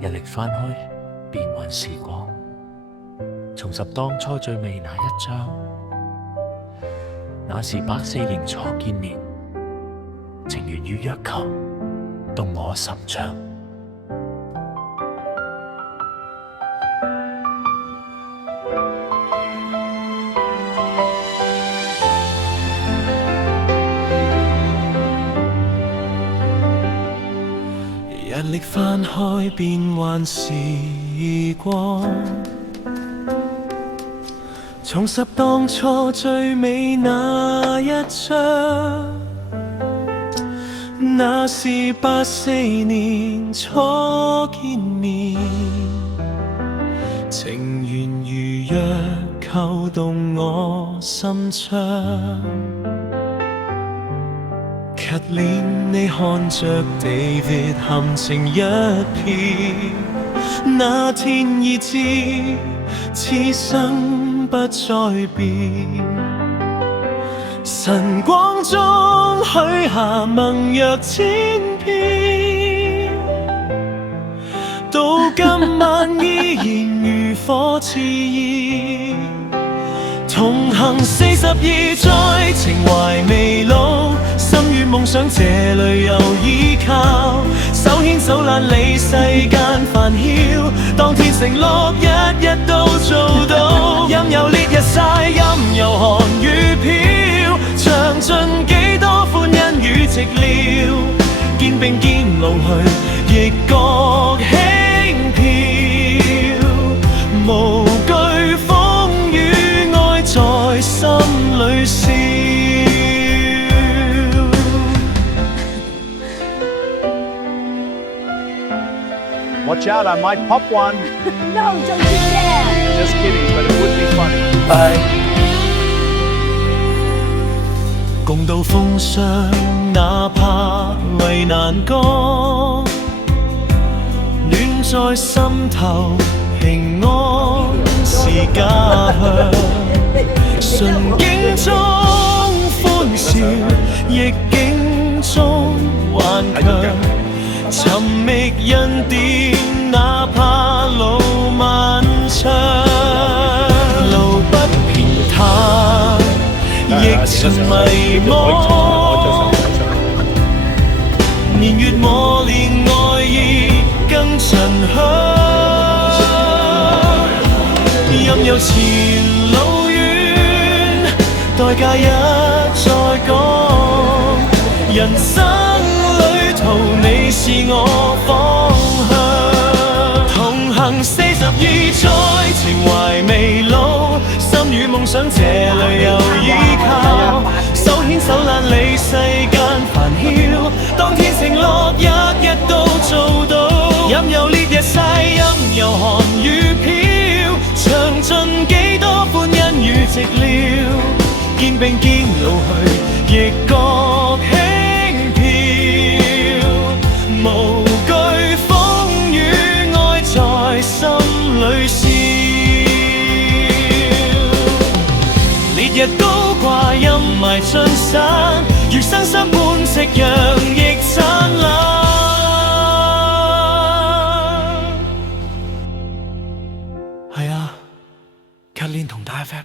日曆翻開，變幻時光，重拾當初最美那一張。那時百四年初見面，情緣如約球，動我心腸。日曆翻開，變幻時光，重拾當初最美那一張。那是84年初見面，情緣如約扣動我心窗。卻憐你看着地別含情一片，那天已知此生不再變。晨光中許下盟約千篇，到今晚依然如火熾熱。同行42載，情懷未老，心與夢想這裏有依靠，手牽手懶理世間煩囂，當天承諾一一都做到。任由烈日曬，任由寒雨飄，嘗盡幾多歡欣與寂寥，肩並肩路去，亦覺輕飄，無懼風雨，愛在心裏笑。Watch out, I might pop one. No, don't you dare! Just kidding, but it would be funny. 共度風霜，哪怕為難過，暖在心頭，平安是家鄉。順境中歡笑，逆境中頑強。尋覓恩典，哪怕路漫長，路不偏袒，亦曾迷惘。年月磨練愛意更醇香，任由前路遠，代價一再講。人生旅途，你是我方向。同行42載，情懷未老，心與夢想這裏有依靠，手牽手懶理世間煩囂，當天承諾一一都做到。任由烈日曬，任由寒雨飄，嘗盡幾多歡欣與寂寥，肩並肩路去，亦覺輕飄，無懼風雨，愛在心裏笑。烈日高掛，陰霾盡散，如新山般夕陽亦燦爛。係啊，Kathleen 同大 Fab，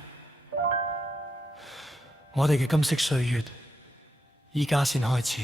我哋嘅金色歲月，依家先開始。